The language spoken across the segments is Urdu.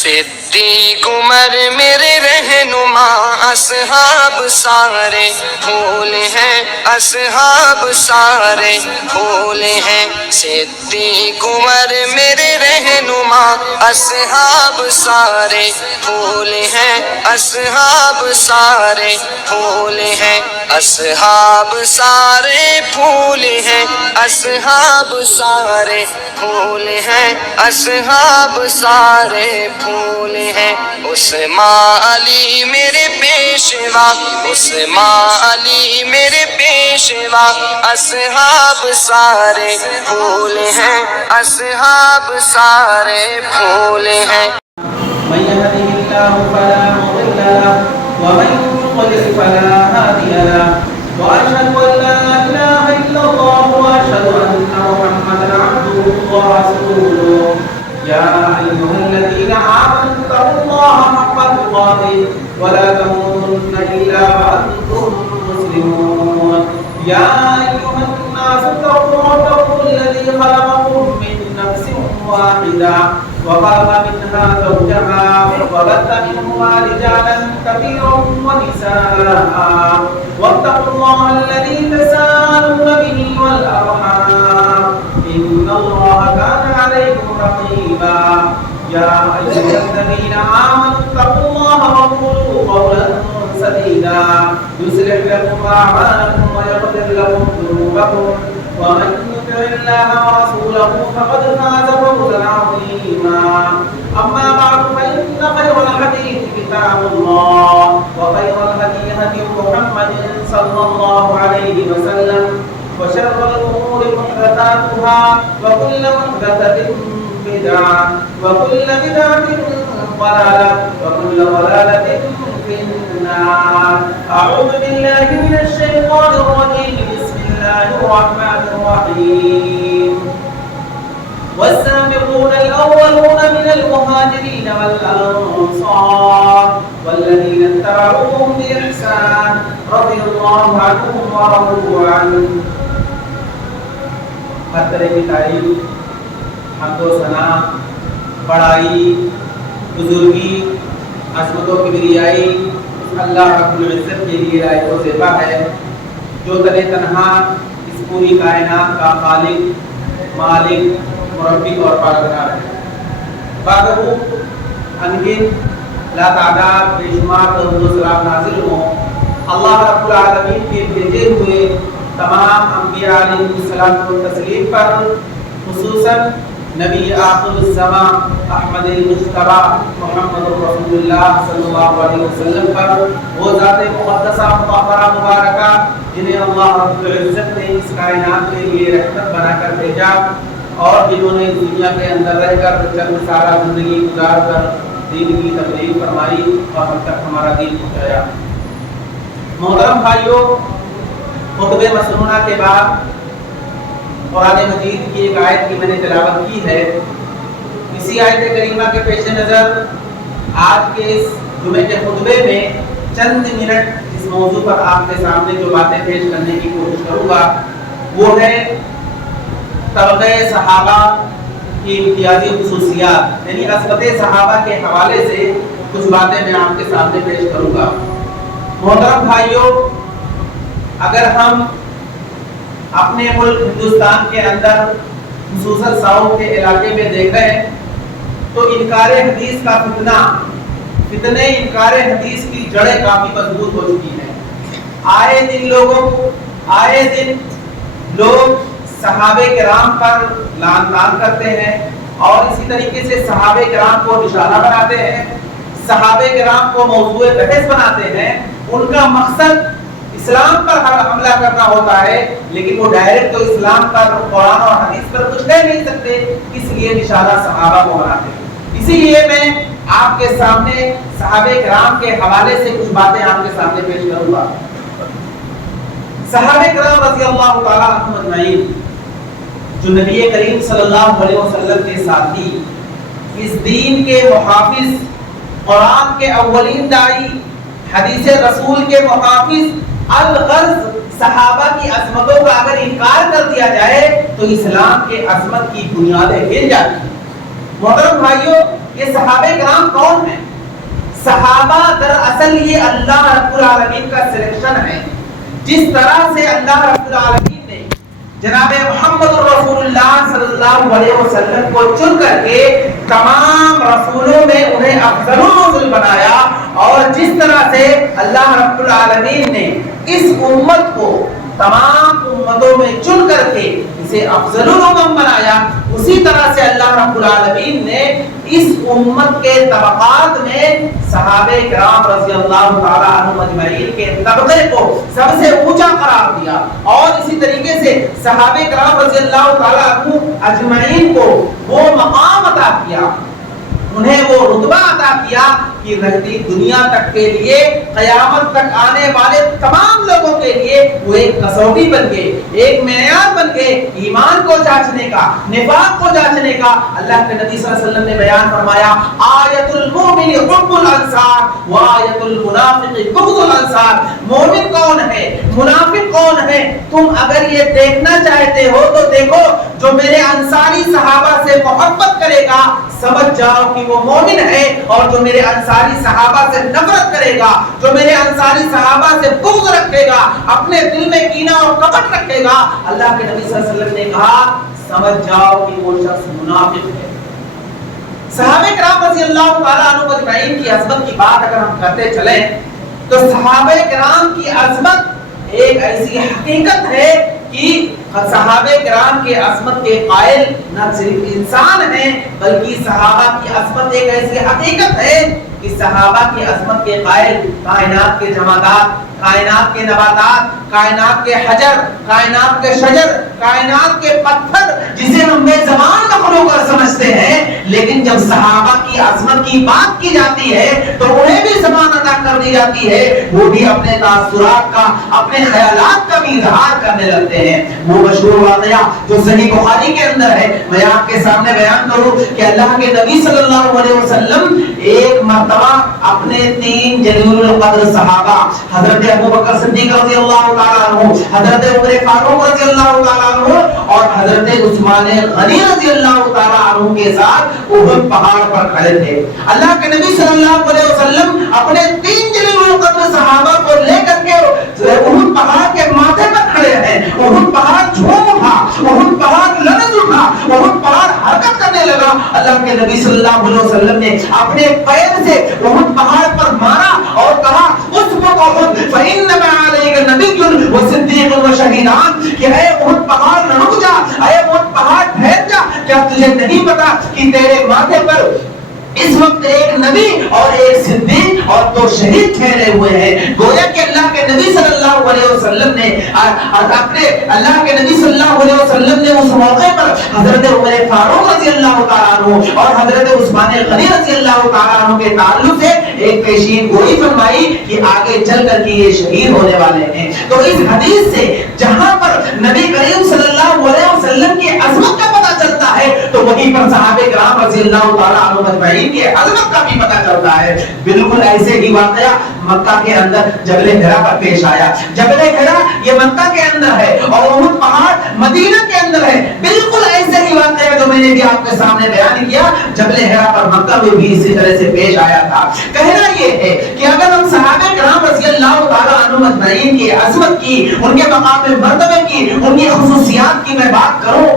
صدیق عمر میرے رہنما، اصحاب سارے پھول ہیں، اصحاب سارے پھول ہیں۔ صدیق عمر میرے رہنما، اصحاب سارے پھول ہیں، اصحاب سارے پھول ہیں۔ اصحاب سارے پھول ہیں، اصحاب سارے پھول ہیں، اصحاب سارے پھول ہیں۔ عثمان علی میرے پیشوا، عثمان علی میرے پیشوا، اصحاب سارے پھول ہیں، اصحاب سارے پھول ہیں۔ من يهده الله فلا مضل له ومن يضلل فلا هادي له واشهد ان لا اله الا الله واشهد ان محمدا عبده ورسوله يا ايها الذين امنوا اتقوا الله حق تقاته ولا تموتن الا وانتم مسلمون يا ايها الناس اتقوا ربكم الذي خلقكم من نفس واحده وخلق منها زوجها وبث منهما رجالا كثيرا ونساء واتقوا الله الذي تساءلون به والارحام ان الله كان عليكم رقيبا يا ايها الذين امنوا اتقوا الله وقولوا قولا سديدا يصلح لكم اعمالكم ويغفر لكم ذنوبكم ومن يطع الله ورسوله فقد فاز فوزا عظيما اما بعد فان خير الحديث كتاب الله وخير الهدي هدي محمد صلى الله عليه وسلم وشر الامور محدثاتها وكل محدثه بدعه وكل بدعه ضلاله وكل ضلاله في النار اعوذ بالله من الشيطان الرجيم بسم الله الرحمن الرحيم والسابقون الأولون من المهاجرين والأنصار والذين اتبعوهم بإحسان رضي الله عنهم ورضوا عنه۔ ہر طرح کی تعریف، حمد و ثنا، بڑائی، بزرگی، عظمت و کبریائی اللہ رب العزت کے لیے لائق و زیبا ہے، جو تنِ تنہا اس پوری کائنات کا خالق، مالک، مربی اور پالگزار ہے۔ باغبو انگن لا تعداد بے شمار درود و سلام نازل ہوں اللہ رب العالمین کے بھیجے ہوئے تمام انبیاء علیہ السلام و تسلیم پر، خصوصاً نبی آخر الزمان احمد المجتبی محمد رسول اللہ صلی اللہ علیہ وسلم پر، وہ ذات مقدسہ مطہرہ مبارکہ جنہیں اللہ رب العزت نے اس کائنات کے لیے رحمت بنا کر بھیجا اور جنہوں نے دنیا کے اندر رہ کر چند سالہ زندگی گزار کر دین کی تبلیغ فرمائی اور ہم تک ہمارا دین پہنچایا۔ محترم بھائیوں، خطبہ مسنونہ کے بعد قرآن مجید کی ایک آیت کی میں نے تلاوت کی ہے۔ اسی آیت کریمہ کے پیش نظر آج کے اس جمعے کے خطبے میں چند منٹ اس موضوع پر آپ کے سامنے جو باتیں پیش کرنے کی کوشش کروں گا وہ ہے طبقہ صحابہ کی امتیازی خصوصیات، یعنی عصمت صحابہ کے حوالے سے کچھ باتیں میں آپ کے سامنے پیش کروں گا۔ محترم بھائیوں، اگر ہم اپنے ملک ہندوستان کے اندر خصوصاً ساؤتھ کے علاقے میں دیکھ رہے ہیں تو انکار حدیث کا فتنے انکار حدیث کی جڑیں کافی مضبوط ہو چکی ہیں۔ آئے دن لوگ صحابہ کرام پر لعن کرتے ہیں اور اسی طریقے سے صحابہ کرام کو نشانہ بناتے ہیں، صحابہ کرام کو موضوع بحث بناتے ہیں۔ ان کا مقصد اسلام پر حملہ کرنا ہوتا ہے، لیکن وہ ڈائریکٹ تو اسلام پر، قرآن اور حدیث پر کچھ کہہ نہیں سکتے، اس لیے نشانہ صحابہ کو بناتے ہیں۔ اسی لیے میں آپ کے سامنے صحابہ کرام کے حوالے سے کچھ باتیں آپ کے سامنے پیش کروں گا۔ صحابہ کرام رضی اللہ تعالیٰ عنہم اجمعین، جو نبی کریم صلی اللہ علیہ وسلم کے ساتھی، اس دین کے محافظ، قرآن کے اولین داعی، حدیث رسول کے محافظ، الغرض صحابہ کی عظمتوں کا اگر انکار کر دیا جائے تو اسلام کے عظمت کی بنیادیں ہل جاتی ہیں۔ محترم بھائیوں، یہ صحابہ کرام کون ہیں؟ صحابہ دراصل یہ اللہ رب العالمین کا سلیکشن ہے. جس طرح سے اللہ رب العالمین نے جناب محمد رسول اللہ صلی اللہ علیہ وسلم کو چن کر کے تمام رسولوں میں انہیں افضل الرسل بنایا، اور جس طرح سے اللہ رب العالمین نے اس امت کو تمام امتوں میں چن کر کے اسے افضل الامم بنایا، اسی طرح سے اللہ رب العالمین نے اس امت کے طبقات میں صحابہ کرام رضی اللہ تعالی عنہم اجمعین کے طبقے کو سب سے اونچا قرار دیا، اور اسی طریقے سے صحابہ کرام رضی اللہ تعالی عنہم اجمعین کو وہ مقام عطا کیا، انہیں وہ رتبہ عطا کیا کہ رہتی دنیا تک کے لیے، قیامت تک آنے والے تمام لوگوں کے لیے وہ ایک کسوٹی بن گئے، ایک معیار بن گئے، ایمان کو جانچنے کا، نفاق کو جانچنے کا. اللہ کے نبی صلی اللہ علیہ وسلم نے بیان فرمایا آیت المومن حب الانصار و آیت المنافق بغض الانصار. مومن کون ہے، منافق کون ہے، تم اگر یہ دیکھنا چاہتے ہو تو دیکھو، جو میرے انصاری صحابہ سے محبت کرے گا سمجھ جاؤ کہ وہ مومن ہے، اور جو میرے انصاری صحابہ سے نفرت کرے گا، جو میرے انصاری صحابہ سے بغض رکھے گا، اپنے دل میں کینہ اور کپٹ رکھے گا، اللہ کے نبی صلی اللہ علیہ وسلم نے کہا سمجھ جاؤ کہ وہ شخص منافق ہے. صحابہ کرام رضی اللہ تعالیٰ عنہ اجمعین کی عظمت کی بات اگر ہم کرتے چلیں تو صحابہ کرام کی عظمت ایک ایسی حقیقت ہے کہ صحابہ کرام کے عظمت کے قائل نہ صرف انسان ہیں، بلکہ صحابہ کی عظمت ایک ایسی حقیقت ہے کہ صحابہ کی عظمت کے قائل کائنات کے جمادات، کائنات کے نباتات، کائنات کے حجر، کائنات کے شجر، کائنات کے پتھر، جسے ہم بے زبان مخلوق سمجھتے ہیں، لیکن جب صحابہ کی عظمت کی بات کی جاتی ہے تو انہیں بھی زبان عطا کر دی جاتی ہے، وہ بھی اپنے تاثرات کا، اپنے خیالات کا بھی اظہار کرنے لگتے ہیں. وہ مشہور واقعہ جو صحیح بخاری کے اندر ہے میں آپ کے سامنے بیان کروں کہ اللہ کے نبی صلی اللہ علیہ وسلم ایک مرتبہ اپنے 3 جلیل القدر صحابہ حضرت ابوبکر صدیق رضی اللہ تعالیٰ عنہ، حضرت عمر فاروق رضی اللہ تعالیٰ عنہ اور حضرت عثمان غنی رضی اللہ تعالیٰ عنہ کے ساتھ احد پہاڑ پر کھڑے تھے. اللہ کے نبی صلی اللہ علیہ وسلم اپنے 3 جلیل القدر صحابہ کو لے کر کے احد پہاڑ کے ماتھے پر کھڑے ہیں. احد پہاڑ جھوم اٹھا، احد پہاڑ لرز اٹھا، احد پہاڑ حرکت کرنے لگا. اللہ کے نبی صلی اللہ علیہ وسلم نے اپنے پیر سے احد پہاڑ پر مارا اور کہا اسبق احد فإنما علیک نبی و صدیق و شہیدان، کہ اے احد پہاڑ رک جا، اے احد پہاڑ ٹھہر جا، کیا تجھے نہیں پتا کہ تیرے ماتھے پر اس وقت ایک نبی اور ایک صدیق اور 2 شہید ٹھہرے ہوئے ہیں. گویا کہ اللہ کے نبی صلی اللہ علیہ وسلم نے اپنے اللہ کے نبی صلی اللہ علیہ وسلم نے اس موقع پر حضرت عمر فاروق رضی اللہ تعالیٰ عنہ اور حضرت عثمان غنی رضی اللہ تعالیٰ عنہ کے تعلق سے ایک پیشین گوئی فرمائی کہ آگے چل کر کے یہ شہید ہونے والے ہیں. تو اس حدیث سے جہاں پر نبی کریم صلی اللہ علیہ وسلم کی عظمت کا پتہ چلتا ہے تو وہیں پر صحابہ کرام رضی اللہ تعالیٰ عنہ اجمعین کی عظمت کا بھی پتہ چلتا ہے. بالکل ایسے ہی واقعہ مکہ کے اندر جبل حرا پر پیش آیا. جبل حرا یہ مکہ کے اندر ہے اور احد پہاڑ مدینہ کے اندر ہے. بالکل ایسے ہی واقعہ جو میں نے بھی آپ کے سامنے بیان کیا جبل حرا پر مکہ میں بھی اسی طرح سے پیش آیا تھا. کہنا یہ ہے کہ اگر ہم صحابہ کرام رضی اللہ تعالی عنہم اجمعین کی عظمت کی، ان کے مقام مرتبے کی، ان کی خصوصیات کی میں بات کروں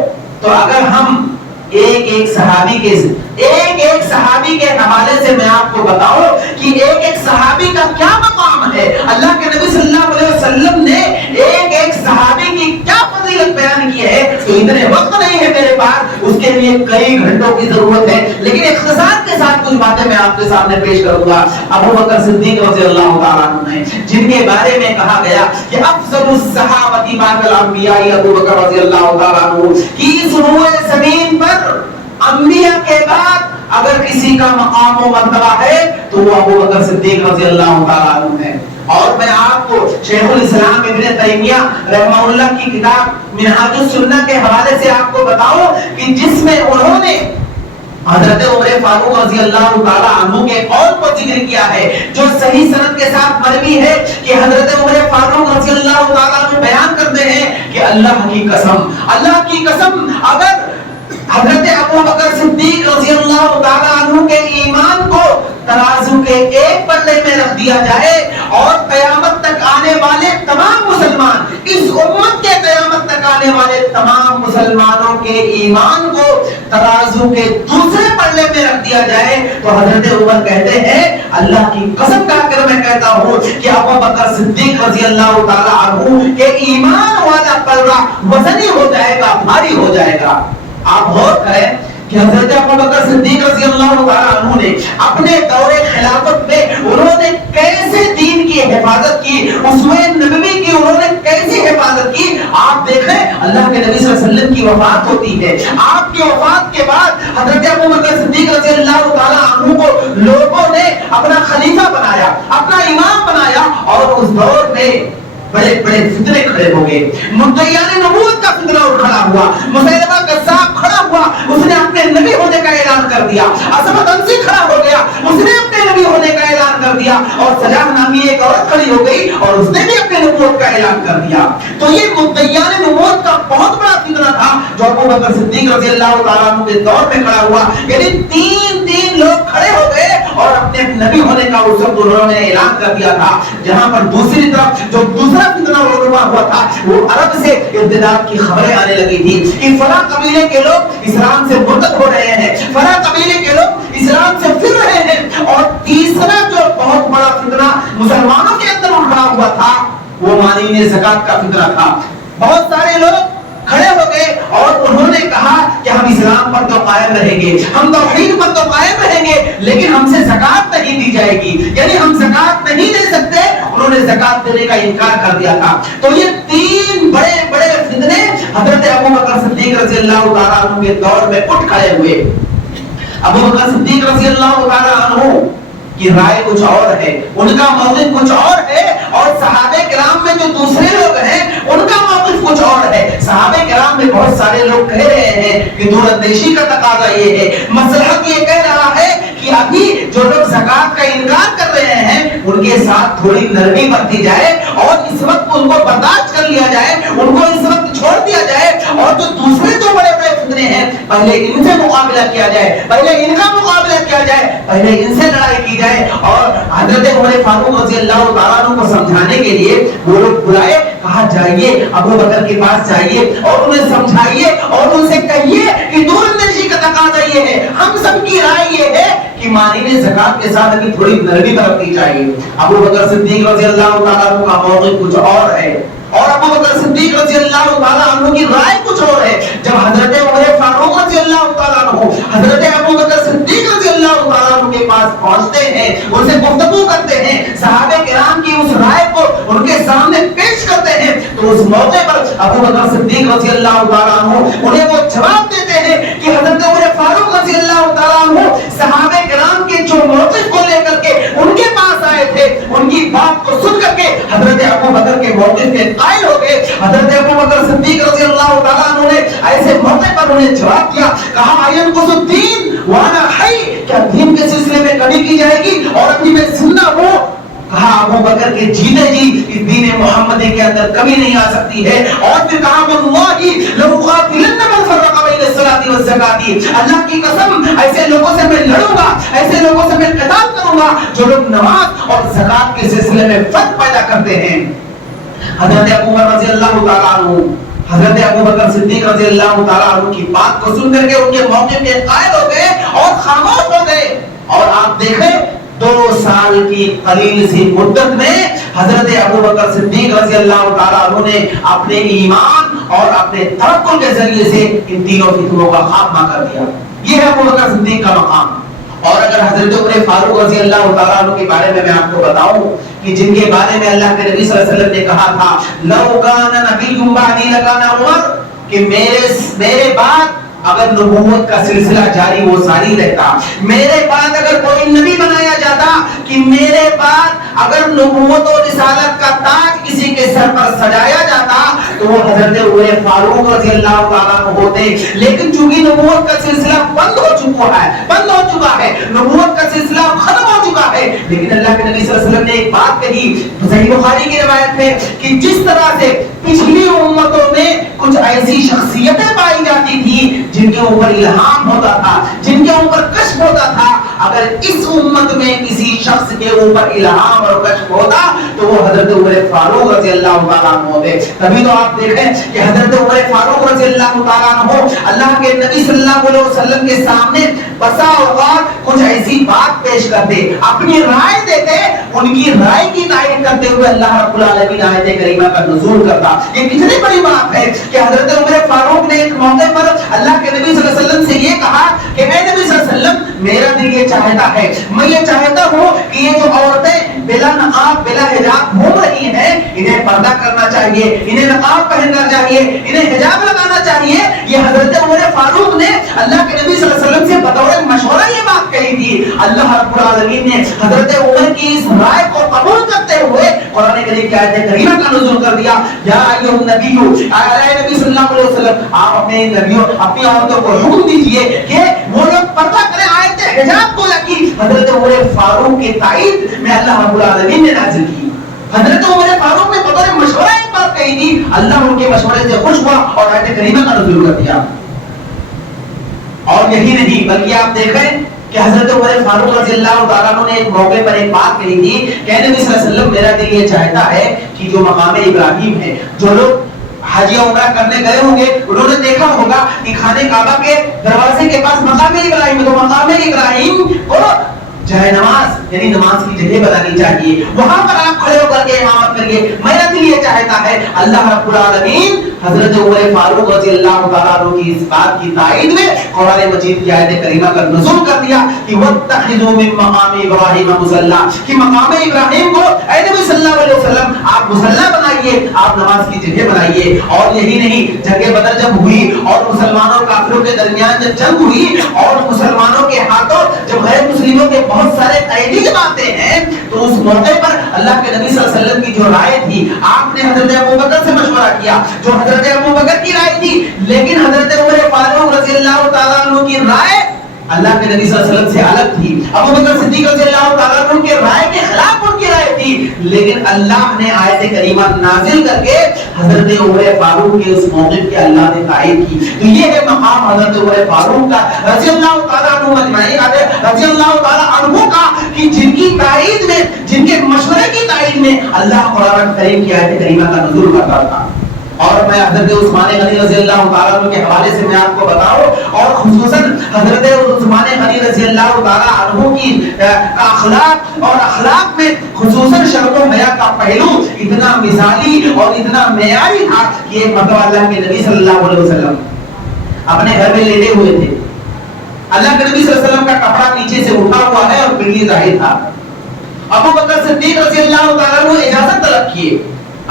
تو اگر ہم ایک صحابی کے حوالے سے میں آپ کو بتاؤں کہ ایک صحابی کا کیا مقام ہے، اللہ کے نبی صلی اللہ علیہ وسلم نے ایک صحابی کی کیا فضیلت بیان کی ہے، تو اتنے وقت نہیں ہے میرے پاس، اس کے لیے کئی گھنٹوں کی ضرورت ہے، لیکن اختصار کے ساتھ کچھ باتیں میں آپ کے سامنے پیش کروں گا. ابوبکر صدیق رضی اللہ تعالیٰ عنہ ہیں جن کے بارے میں کہا گیا کہ افضل الصحابہ بعد الانبیاء ابوبکر رضی اللہ تعالیٰ عنہ، کہ اس روئے زمین پر انبیاء کے بعد اگر کسی کا مقام و مرتبہ ہے تو وہ ابوبکر صدیق رضی اللہ تعالیٰ عنہ ہے. اور میں آپ کو شیخ الاسلام ابن تیمیہ رحمہ اللہ کی کتاب منہاج السنہ کے حوالے سے آپ کو بتاؤں کہ جس میں انہوں نے حضرت عمر فاروق رضی اللہ تعالی عنہ کے قول کو ذکر کیا ہے جو صحیح سند کے ساتھ مروی ہے کہ حضرت عمر فاروق رضی اللہ تعالی عنہ بیان کرتے ہیں کہ اللہ کی قسم اگر حضرت ابو بکر صدیق رضی اللہ تعالیٰ عنہ کے ایمان کو ترازو کے ایک پلے میں رکھ دیا جائے اور قیامت تک آنے والے تمام مسلمان، اس امت کے قیامت تک آنے والے تمام مسلمانوں کے ایمان کو ترازو کے دوسرے پلے میں رکھ دیا جائے، تو حضرت عمر کہتے ہیں اللہ کی قسم کھا کر میں کہتا ہوں کہ ابو بکر صدیق رضی اللہ تعالیٰ عنہ کے ایمان والا پلڑا وزنی ہو جائے گا، بھاری ہو جائے گا۔ آپ غور کریں کہ حضرت ابو بکر صدیق رضی اللہ تعالیٰ عنہ نے اپنے دور خلافت میں انہوں نے کیسے دین کی حفاظت کی، اسوہ نبوی کی انہوں نے کیسی حفاظت کی۔ آپ دیکھیں اللہ کے نبی صلی اللہ علیہ وسلم کی وفات ہوتی ہے، آپ کی وفات کے بعد حضرت ابو بکر صدیق رضی اللہ تعالیٰ عنہ کو لوگوں نے اپنا خلیفہ بنایا، اپنا امام بنایا، اور اس دور میں بڑے بڑے فتنے کھڑے ہو گئے۔ مدعیان نبوت کا فتنہ کھڑا ہوا، مسیلمہ کذاب کھڑا ہوا، اس نے اپنے نبی ہونے کا اعلان کر دیا۔ اسود انسی کھڑا ہو گیا، اس نے اپنے نبی ہونے کا اعلان کر دیا، اور سجاہ نامی ایک عورت کھڑی ہو گئی اور اس نے بھی اپنے نبوت کا اعلان کر دیا۔ تو یہ مدعیان نبوت کا بہت بڑا فتنہ تھا جو ابو بکر صدیق رضی اللہ تعالیٰ عنہ کے دور میں کھڑا ہوا، یعنی تین لوگ کھڑے ہو گئے اور اپنے نبی ہونے کا اس وقت انہوں نے اعلان کر دیا تھا۔ جہاں پر دوسری طرف جو دوسرا فتنہ رونما ہوا تھا، وہ عرب سے ارتداد کی خبریں آنے لگی تھی کہ فلاں قبیلے کے لوگ اسلام سے مرتد ہو رہے ہیں، فلاں قبیلے کے لوگ اسلام سے پھر رہے ہیں۔ اور تیسرا جو بہت بڑا فتنہ مسلمانوں کے اندر اٹھا ہوا تھا وہ مانعین زکات کا فتنہ تھا۔ بہت سارے لوگ کھڑے ہو گئے اور انہوں نے کہا کہ ہم اسلام پر تو قائم رہیں گے، ہم توحید پر تو قائم رہیں گے، لیکن ہم سے زکات نہیں دی جائے گی، یعنی ہم زکات نہیں دے سکتے۔ انہوں نے زکات دینے کا انکار کر دیا تھا۔ تو یہ تین بڑے بڑے فتنے حضرت ابو بکر صدیق رضی اللہ تعالیٰ عنہ کے دور میں اٹھ کھڑے ہوئے۔ ابو بکر صدیق رضی اللہ تعالیٰ عنہ کی رائے کچھ اور ہے، ان کا موقف کچھ اور ہے، اور صحابہ کرام میں جو دوسرے لوگ ہیں ان کا موقف کچھ اور ہے۔ صحابہ کرام میں بہت سارے لوگ کہہ رہے ہیں کہ دور اندیشی کا تقاضا یہ ہے، مصلحت یہ کہہ رہا ہے کہ ابھی جو لوگ زکات کا انکار کر رہے ہیں ان کے ساتھ تھوڑی نرمی برتی جائے اور اس وقت ان کو برداشت کر لیا جائے، ان کو اس وقت چھوڑ دیا جائے، اور جو دوسرے جو بڑے بڑے فتنے ہیں پہلے ان سے مقابلہ کیا جائے، پہلے ان کا مقابلہ کیا جائے، پہلے ان سے لڑائی کی جائے۔ اور حضرت عمر فاروق رضی اللہ تعالیٰ عنہ کو سمجھانے کے لیے وہ لوگ بلائے، کہا جائیے ابو بکر کے پاس جائیے اور انہیں سمجھائیے اور ان سے کہیے کہ دور اندیشی کا تقاضا یہ ہے، ہم سب کی رائے یہ ہے کہ مانعین زکات کے ساتھ ابھی تھوڑی نرمی برتنی چاہیے۔ ابو بکر صدیق رضی اللہ تعالیٰ عنہ کا موقف کچھ اور ہے، اور ابو بکر صدیق رضی اللہ تعالیٰ عنہ کی رائے کچھ اور ہے۔ جب حضرت عمر فاروق رضی اللہ تعالیٰ عنہ حضرت ابو بکر صدیق رضی اللہ تعالیٰ عنہ کے پاس پہنچتے ہیں، ان سے گفتگو کرتے ہیں، صحابہ کرام کی اس رائے کو ان کے سامنے پیش کرتے ہیں، تو اس موقع پر ابو بکر صدیق رضی اللہ تعالیٰ عنہ انہیں وہ جواب دیتے ہیں کہ حضرت عمر فاروق رضی اللہ تعالیٰ عنہ صحابہ کرام کے جو موقف کو لے کر کے ان کے پاس آئے تھے، ان کی بات کو سن کر کے حضرت ابو بکر کے موقف کے قائل ہو گئے۔ حضرت ابو بکر صدیق رضی اللہ تعالیٰ عنہ نے ایسے موقع پر انہیں جواب دیا، کہا اینقص الدین وانا حی، کیا دین کے سلسلے میں کمی کی جائے گی اور ابھی میں زندہ ہوں؟ کہا ابو بکر کے جیتے جی اس دین محمدی کے اندر کمی نہیں آ سکتی ہے۔ اور پھر کہا واللہ لأقاتلن من فرق بین الصلاۃ والزکاۃ، اللہ کی قسم ایسے لوگوں سے میں لڑوں گا، ایسے لوگوں سے میں قتال کروں گا جو لوگ نماز اور زکات کے سلسلے میں فرق پیدا کرتے ہیں۔ حضرت ابو بکر رضی اللہ تعالیٰ عنہ حضرت ابو بکر صدیق رضی اللہ تعالیٰ عنہ کی بات کو سن کر کے ان کے موقف کے قائل ہو گئے اور خاموش ہو گئے۔ اور آپ دیکھیں 2 سال کی قلیل سی مدت میں حضرت ابو بکر صدیق رضی اللہ تعالیٰ عنہ نے اپنے ایمان اور اپنے توکل کے ذریعے سے ان تینوں فتنوں کا خاتمہ کر دیا۔ یہ ہے ابو بکر صدیق کا مقام۔ اور اگر حضرت عمر فاروق رضی اللہ تعالیٰ عنہ کے بارے میں آپ کو بتاؤں کہ جن کے بارے میں اللہ کے نبی صلی اللہ علیہ وسلم نے کہا تھا لو کان نبی بعدی لکان عمر، کہ میرے بعد اگر نبوت کا سلسلہ جاری وہ ساری رہتا، میرے بعد اگر کوئی نبی بنایا جاتا، کہ میرے بعد اگر نبوت اور رسالت کا تاج کسی کے سر پر سجایا جاتا تو وہ حضرت عمر فاروق رضی اللہ تعالیٰ عنہ ہوتے۔ لیکن چونکہ نبوت کا سلسلہ بند ہو چکا ہے، نبوت کا سلسلہ ختم ہو چکا ہے، لیکن اللہ کے نبی صلی اللہ علیہ وسلم نے ایک بات کہی. صحیح بخاری کی روایت ہے کہ جس طرح سے پچھلی امتوں میں کچھ ایسی شخصیتیں پائی جاتی تھی جن کے اوپر الہام ہوتا تھا, جن کے اوپر کشف ہوتا تھا, اگر اس امت میں کسی شخص کے اوپر الہام اور کشف ہوتا تو وہ حضرت عمر فاروق رضی اللہ تعالیٰ عنہ ہوتے. تبھی تو آپ دیکھیں کہ حضرت عمر فاروق رضی اللہ تعالیٰ عنہ اللہ کے نبی صلی اللہ علیہ وسلم کے سامنے بسا اوقات کچھ ایسی بات پیش کرتے, اپنی رائے دیتے, ان کی رائے کی تائید کرتے ہوئے اللہ رب العالمین آیت کریمہ کا نزول کرتا. یہ کتنی بڑی بات ہے کہ حضرت عمر فاروق نے ایک موقع پر اللہ کے نبی صلی اللہ علیہ وسلم سے یہ کہا کہ اے نبی صلی اللہ علیہ وسلم, میرا دل یہ چاہتا ہے, میں یہ چاہتا ہوں کہ یہ جو عورتیں بلا نقاب بلا حجاب گھوم رہی ہیں انہیں پردہ کرنا چاہیے, انہیں نقاب پہننا چاہیے, انہیں حجاب لگانا چاہیے. یہ حضرت عمر فاروق نے اللہ کے نبی صلی اللہ علیہ وسلم سے بطور مشورہ یہ بات کہی تھی. اللہ رب العالمین نے حضرت عمر کی اس رائے کو قبول کرتے ہوئے قرآن کریم کی آیت کریمہ کا نزول کر دیا. یا ایھا النبی, اے نبی صلی اللہ علیہ وسلم, آپ اپنے نبیوں اپنی عورتوں کو حکم دیجئے کہ وہ لوگ پردہ کریں. آیت حجاب کو لگی حضرت عمر فاروق کی تائید میں اللہ رب العالمین نے نازل کی. حضرت عمر فاروق نے بطور مشورہ ایک بات کہی تھی, اللہ ان کے مشورے سے خوش ہوا اور آیت کریمہ کا نزول کر دیا. اور یہی نہیں بلکہ آپ دیکھیں کہ حضرت عمر فاروق رضی اللہ تعالیٰ عنہ نے ایک موقع پر ایک بات کہی تھی کہ نبی صلی اللہ علیہ وسلم, میرا دل یہ چاہتا ہے کہ جو مقام ابراہیم ہے, جو لوگ حج یا عمرہ کرنے گئے ہوں گے انہوں نے دیکھا ہوگا کہ خانہ کعبہ کے دروازے کے پاس مقام ابراہیم ہے, تو مقام ابراہیم کو جائے نماز یعنی نماز کی جگہ بنانی چاہیے, وہاں پر آپ کھڑے ہو کر کے امامت کریے. میرا دل یہ چاہتا ہے. اللہ رب العالمین حضرت عمر فاروق رضی اللہ تعالیٰ عنہ کی اس بات کی تائید میں قرآن مجید کی آیت کریمہ کا نزول کر دیا کہ وَاتَّخِذُوا مِن مَّقَامِ إِبْرَاهِيمَ مُصَلًّى, کہ مقام ابراہیم کو اے نبی صلی اللہ علیہ وسلم آپ مصلی بنائیے, آپ نماز کی جگہ بنائیے. اور یہی نہیں, جنگ بدر جب ہوئی اور مسلمانوں اور کافروں کے درمیان جب جنگ ہوئی اور مسلمانوں کے ہاتھوں جب غیر مسلموں کے بہت سارے قیدی آتے ہیں, تو اس موقع پر اللہ کے نبی صلی اللہ علیہ وسلم کی جو رائے تھی, آپ نے حضرت ابوبکر سے مشورہ کیا, جو حضرت ابوبکر کی رائے تھی, لیکن حضرت عمر فاروق رضی اللہ تعالیٰ عنہ کی رائے اللہ کے نبی صلی اللہ علیہ وسلم سے الگ تھی. ابوبکر صدیق رضی اللہ تعالیٰ عنہ کی رائے کے خلاف ان کی رائے تھی, لیکن اللہ نے آیت کریمہ نازل کر کے حضرت عمر فاروق کے اس موقف کے اللہ نے تائید کی. تو یہ ہے مقام حضرت عمر فاروق کا رضی اللہ تعالیٰ عنہ اجمعین رضی اللہ تعالیٰ عنہ کا, کہ جن کی تائید میں, جن کے مشورے کی تائید میں اللہ قرآن کریم کی آیت کریمہ کا نزول کرتا تھا. اور میں حضرت عثمان غنی رضی اللہ تعالیٰ عنہ کے حوالے سے میں آپ کو بتاؤں, اور خصوصاً حضرت عثمان غنی رضی اللہ تعالیٰ عنہ کی اخلاق اور اخلاق میں خصوصاً شرم و حیا کا پہلو اتنا مثالی اور اتنا معیاری تھا کہ ایک مرتبہ اللہ کے نبی صلی اللہ علیہ وسلم اپنے گھر میں لیٹے ہوئے تھے. اللہ کے نبی صلی اللہ علیہ وسلم کا کپڑا نیچے سے اٹھا ہوا ہے اور پنڈلی ظاہر تھا. ابوبکر صدیق رضی اللہ تعالیٰ عنہ اجازت طلب کیے,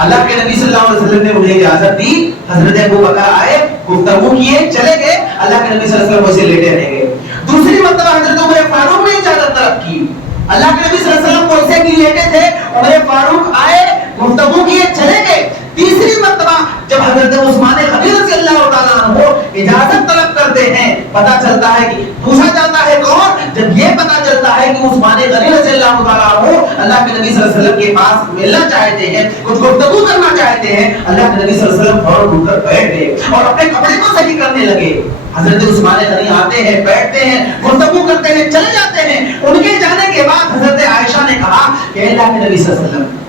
اللہ کے نبی صلی اللہ علیہ وسلم نے انہیں اجازت دی. حضرت ابوبکر آئے, گفتگو کیے, چلے گئے. اللہ کے نبی صلی اللہ علیہ وسلم ویسے لیٹے رہ گئے. دوسری مرتبہ حضرت عمر فاروق نے اجازت طلب کی. اللہ کے نبی صلی اللہ علیہ وسلم ویسے کی لیٹے تھے, عمر فاروق آئے, گفتگو کیے, چلے گئے. تیسری مرتبہ جب حضرت عثمان غنی رضی اللہ تعالیٰ عنہ اجازت طلب کرتے ہیں, پتہ چلتا ہے کہ پوچھا جاتا ہے کون, جب یہ پتہ چلتا ہے کہ عثمان غنی رضی اللہ تعالیٰ عنہ اللہ کے نبی صلی اللہ علیہ وسلم کے پاس ملنا چاہتے ہیں, کچھ گفتگو کرنا چاہتے ہیں, اللہ کے نبی صلی اللہ علیہ وسلم فوراً اٹھ کر بیٹھ گئے اور اپنے کپڑے کو صحیح کرنے لگے. حضرت عثمان غنی آتے ہیں, بیٹھتے ہیں, گفتگو کرتے ہیں, چلے جاتے ہیں. ان کے جانے کے بعد حضرت عائشہ نے کہا کہ اللہ کے نبی صلی اللہ علیہ وسلم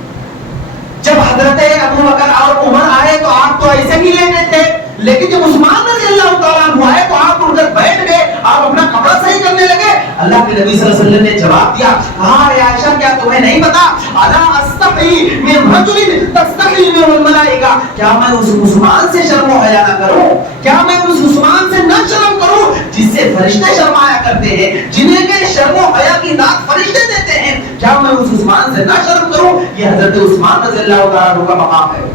جب حضرت ابوبکر اور عمر آئے تو آپ تو ایسے ہی لیتے تھے, لیکن جب عثمان رضی اللہ تعالیٰ عنہ آئے تو آپ اٹھ کر بیٹھ گئے, آپ اپنا کپڑا صحیح کرنے لگے. اللہ کے نبی صلی اللہ علیہ وسلم نے جواب دیا, ہاں عائشہ کیا تمہیں نہیں پتا, الا استحی من رجل تستحی من الملائکہ, کیا میں اس عثمان سے شرم و حیا نہ کروں, کیا میں اس عثمان سے نہ شرم کروں جس سے فرشتے شرمایا کرتے ہیں, جنہیں کہ شرم و حیا کی داد فرشتے دیتے ہیں, کیا میں اس عثمان سے نہ شرم کروں. یہ حضرت عثمان رضی اللہ تعالیٰ عنہ کا مقام ہے.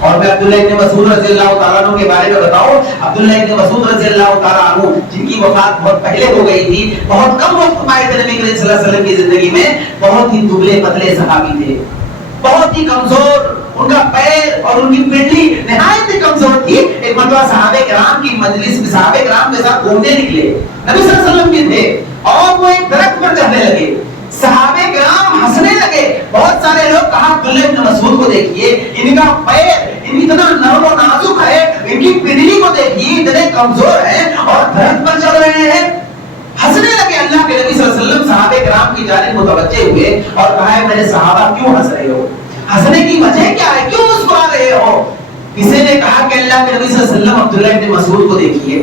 اور میں عبداللہ ابن مسعود رضی اللہ تعالیٰ عنہ کے بارے میں بتاؤں, عبداللہ ابن مسعود رضی اللہ تعالیٰ عنہ جن کی وفات بہت پہلے ہو گئی تھی, بہت کم وقت پائے تھے نبی کریم صلی اللہ علیہ وسلم کی زندگی میں, بہت ہی دبلے پتلے صحابی تھے, بہت ہی کمزور, ان کا پیر اور ان کی پنڈلی نہایت ہی کمزور تھی. ایک مرتبہ صحابہ کرام کی مجلس میں صحابہ کرام کے ساتھ گھومنے نکلے, نبی صلی اللہ علیہ وسلم کے تھے, اور وہ ایک درخت پر چڑھنے لگے. صحابہ کرام ہنسنے لگے, بہت سارے لوگ کہا عبداللہ ابن مسعود کو دیکھیے، ان کا پیر اتنا نرم و نازک ہے، ان کی پنڈلی کو دیکھیے اتنے کمزور ہیں اور درخت پر چل رہے ہیں۔ ہنسنے لگے اللہ کے نبی صلی اللہ علیہ وسلم صحابہ کرام کی جانب متوجہ ہوئے اور کہا ہے میرے صحابہ کیوں ہنس رہے ہو؟ ہنسنے کی وجہ کیا ہے؟ کیوں مسکرا رہے ہو؟ کسی نے کہا کہ اللہ کے نبی صلی اللہ علیہ وسلم عبداللہ ابن مسعود کو دیکھیے،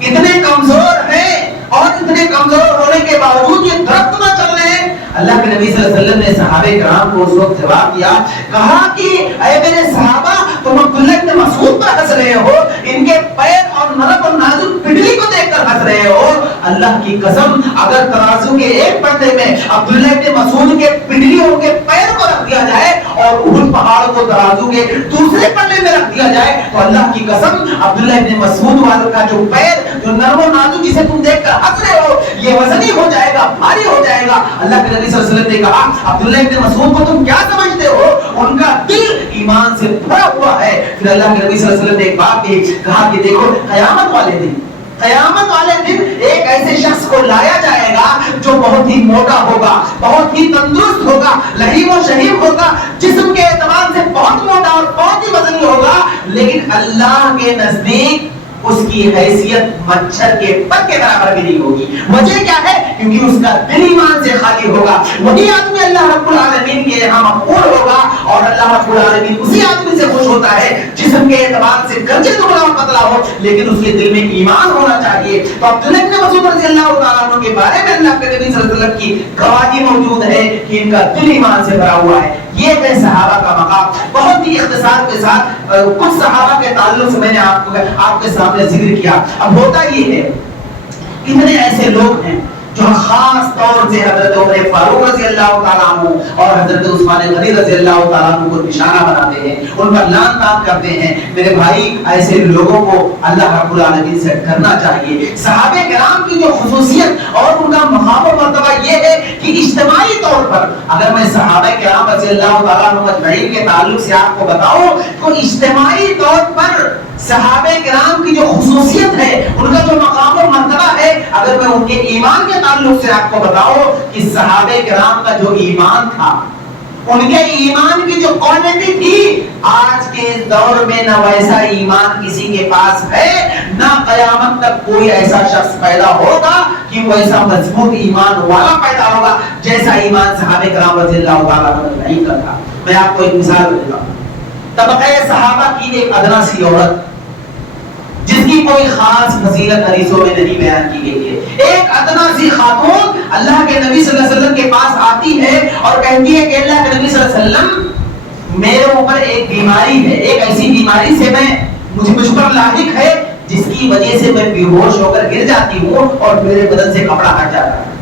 اتنے کمزور ہیں اور اتنے کمزور ہونے کے باوجود یہ درخت نہ چل رہے ہیں۔ اللہ کے نبی صلی اللہ علیہ وسلم نے صحابہ کرام کو اس وقت جواب دیا، کہا کہ اے میرے صحابہ تم عبداللہ ابن مسعود پر ہنس رہے ہو، ان کے پیر اور نرم اور نازک پنڈلی کو دیکھ کر ہنس رہے ہو۔ اللہ کی قسم اگر ترازو کے ایک پلڑے میں عبداللہ ابن مسعود کے پنڈلیوں کے پیر کو رکھ دیا جائے اور احد پہاڑ کو ترازو کے دوسرے پلڑے میں رکھ دیا جائے تو اللہ کی قسم عبداللہ ابن مسعود والوں کا جو پیر جو نرم و نازک جسے تم دیکھ کر ہنس رہے ہو یہ وزنی ہو جائے گا، بھاری ہو جائے گا۔ اللہ کے نبی صلی اللہ علیہ وسلم نے کہا عبداللہ ابن مسعود کو تم کیا سمجھتے ہو؟ ان کا دل ایمان سے بھرا ہوا ہے۔ پھر اللہ کے نبی صلی اللہ علیہ وسلم نے ایک بات کہا کہ دیکھو قیامت والے دن ایک ایسے شخص کو لایا جائے گا جو بہت ہی موٹا ہوگا، بہت ہی تندرست ہوگا، لہیم و شہیم ہوگا، جسم کے اعتبار سے بہت موٹا اور بہت ہی وزنی ہوگا، لیکن اللہ کے نزدیک اس کی حیثیت مچھر کے پر کے برابر بھی نہیں ہوگی۔ وجہ کیا ہے؟ کیونکہ اس کا دل ایمان سے خالی ہوگا۔ وہی آدمی اللہ رب العالمین کے یہاں مقبول ہوگا اور اللہ رب العالمین اسی آدمی سے خوش ہوتا ہے جسم کے اعتبار سے گنجے دبلا اور پتلا ہو لیکن اس کے دل میں ایمان ہونا چاہیے۔ تو عبداللہ ابن مسعود رضی اللہ تعالیٰ عنہ کے بارے میں اللہ کے نبی صلی اللہ علیہ وسلم کی گواہی موجود ہے کہ ان کا دل ایمان سے بھرا ہوا ہے۔ یہ ہے صحابہ کا مقام۔ بہت ہی اختصار کے ساتھ کچھ صحابہ کے تعلق سے میں نے آپ کے سامنے ذکر کیا۔ اب ہوتا یہ ہے کتنے ایسے لوگ ہیں جو خاص طور سے حضرت عمر فاروق رضی اللہ تعالیٰ عنہ اور حضرت عثمان غنی رضی اللہ تعالیٰ عنہ کو نشانہ بناتے ہیں، ان پر لعن طعن کرتے ہیں۔ میرے بھائی ایسے لوگوں کو اللہ رب العالمین سے ڈرنا چاہیے۔ صحابہ کرام کی جو خصوصیت اور ان کا مقام و مرتبہ یہ ہے کہ اجتماعی طور پر اگر میں صحابہ کرام رضی اللہ تعالیٰ عنہ اجمعین کے تعلق سے آپ کو بتاؤں تو اجتماعی طور پر صحابہ کرام کی جو خصوصیت ہے، ان کا جو مقام و مرتبہ ہے، اگر میں ان کے ایمان کے تعلق سے آپ کو بتاؤں کہ صحابہ کرام کا جو ایمان تھا، ان کے ایمان کی جو کوالٹی تھی، آج کے دور میں نہ ویسا ایمان کسی کے پاس ہے، نہ قیامت تک کوئی ایسا شخص پیدا ہوگا کہ وہ ایسا مضبوط ایمان والا پیدا ہوگا جیسا ایمان صحابہ کرام رضی اللہ تعالیٰ عنہ نہیں کرتا۔ میں آپ کو ایک مثال دیتا ہوں۔ طبقہ صحابہ کی ایک ادنا سی عورت جس کی کوئی خاص فضیلت حدیثوں میں نہیں بیان کی گئی ہے، ایک ادنا سی خاتون اللہ کے نبی صلی اللہ علیہ وسلم کے پاس آتی ہے اور کہتی ہے کہ اللہ کے نبی صلی اللہ علیہ وسلم میرے اوپر ایک بیماری ہے، ایک ایسی بیماری سے مجھ پر لاحق ہے جس کی وجہ سے میں بے ہوش ہو کر گر جاتی ہوں اور میرے بدن سے کپڑا ہٹ جاتا ہے۔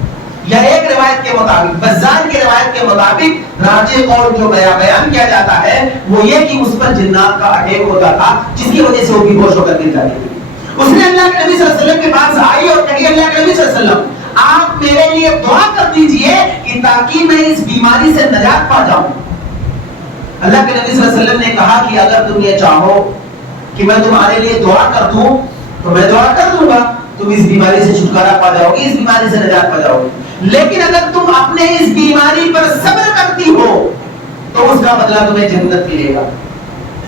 یا ایک روایت کے مطابق، بزار کی روایت کے مطابق راجع قول جو بیان کیا جاتا ہے وہ یہ کہ اس پر جنات کا اٹیک ہوتا تھا جس کی وجہ سے وہ بے ہوش ہو کر گر جاتی تھی۔ اس نے اللہ کے نبی صلی اللہ علیہ وسلم کے پاس آئی اور کہی اللہ کے نبی صلی اللہ علیہ وسلم آپ میرے لیے دعا کر دیجئے کہ تاکہ میں اس بیماری سے نجات پا جاؤں۔ اللہ کے نبی صلی اللہ علیہ وسلم نے کہا کہ اگر تم یہ چاہو کہ میں تمہارے لیے دعا کر دوں تو میں دعا کر دوں گا، تم اس بیماری سے چھٹکارا پا جاؤ گی، اس بیماری سے نجات پا جاؤ گی۔ لیکن اگر تم اپنے اس بیماری پر صبر کرتی ہو تو اس کا بدلہ تمہیں جنت ملے گا۔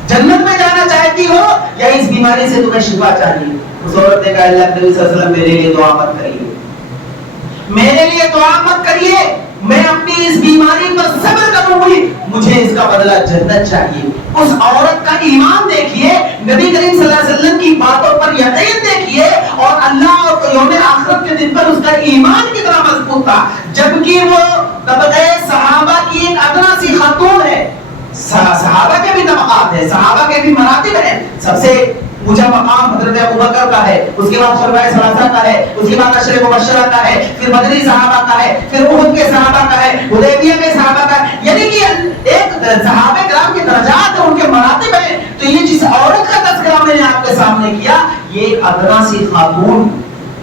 جنت میں جانا چاہتی ہو یا اس بیماری سے تمہیں شفا چاہیے؟ اس عورت نے کہا اللہ کے نبی صلی اللہ علیہ وسلم میرے لیے دعا مت کریے، میرے لیے دعا مت کریے، میں اپنی اس بیماری پر صبر کروں گی، مجھے اس کا بدلہ جنت چاہیے۔ اس عورت کا ایمان دیکھیے، نبی کریم صلی اللہ علیہ وسلم کی باتوں پر یقین دیکھیے اور اللہ اور یوم آخرت کے دن پر اس کا ایمان کتنا مضبوط تھا، جبکہ وہ طبقہ صحابہ کی ایک ادنا سی خاتون ہے۔ صحابہ کے بھی طبقات ہیں، صحابہ کے بھی مراتب ہیں۔ سب سے اونچا مقام حضرت ابوبکر کا ہے، اس کے بعد خلفائے ثلاثہ کا ہے، اس کے بعد عشرہ مبشرہ کا ہے، پھر بدری صحابہ کا ہے، پھر احد کے صحابہ کا ہے، حدیبیہ کے صحابہ کا ہے، یعنی کہ ایک صحابہ کرام کے درجات ہیں، ان کے مراتب ہیں۔ تو یہ جس عورت کا تذکرہ میں نے آپ کے سامنے کیا، یہ ایک ادنا سی خاتون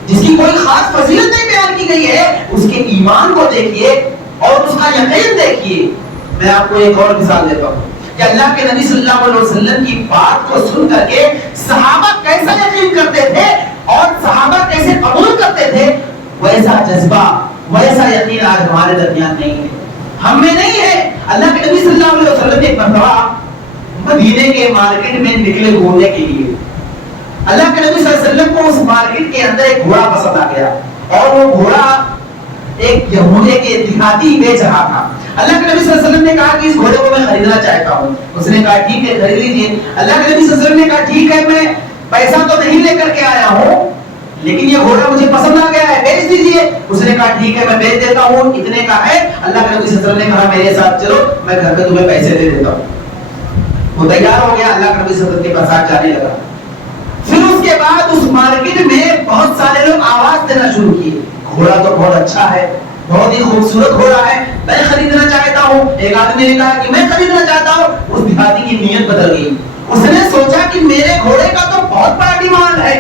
جس کی کوئی خاص فضیلت نہیں بیان کی گئی ہے، اس کے ایمان کو دیکھیے اور اس کا یقین دیکھیے۔ میں آپ کو ایک اور مثال دیتا ہوں کہ اللہ کے نبی صلی اللہ علیہ وسلم کی بات کو سن کر کے صحابہ کیسا یقین کرتے تھے اور صحابہ کیسے قبول کرتے تھے، ویسا جذبہ ویسا یقین آج ہمارے درمیان نہیں ہے، ہم میں نہیں ہے۔ اللہ کے نبی صلی اللہ علیہ وسلم ایک مرتبہ مدینے کے مارکیٹ میں نکلے گھومنے کے لیے. اللہ کے نبی صلی اللہ علیہ وسلم کو اس مارکیٹ کے اندر ایک گھوڑا پسند آ گیا اور وہ گھوڑا ایک یہودی کے دیہاتی بیچ رہا تھا. اللہ کے نبی صلی اللہ علیہ وسلم نے کہا کہ اس گھوڑے کو میں خریدنا چاہتا ہوں. اس نے کہا ٹھیک ہے خرید لیجیے. اللہ کے نبی صلی اللہ علیہ وسلم نے کہا ٹھیک ہے میں پیسہ تو نہیں لے کر کے آیا ہوں لیکن یہ گھوڑا مجھے پسند آ گیا ہے, بیچ دیجیے. اس نے کہا ٹھیک ہے میں بیچ دیتا ہوں, اتنے کا ہے. اللہ کے نبی صلی اللہ علیہ وسلم نے کہا میرے ساتھ چلو میں گھر پہ تمہیں پیسے دے دیتا ہوں. وہ تیار ہو گیا, اللہ کے نبی صلی اللہ علیہ وسلم کے پاس جانے لگا. پھر اس کے بعد اس مارکیٹ میں بہت سارے لوگ آواز دینا شروع کیے, گھوڑا تو بہت اچھا ہے, بہت ہی خوبصورت گھوڑا ہے, میں خریدنا چاہتا ہوں. ایک آدمی نے کہا کہ میں خریدنا چاہتا ہوں. اس دیہاتی کی نیت بدل گئی. اس نے سوچا کہ میرے گھوڑے کا تو بہت بڑا ڈیمانڈ ہے,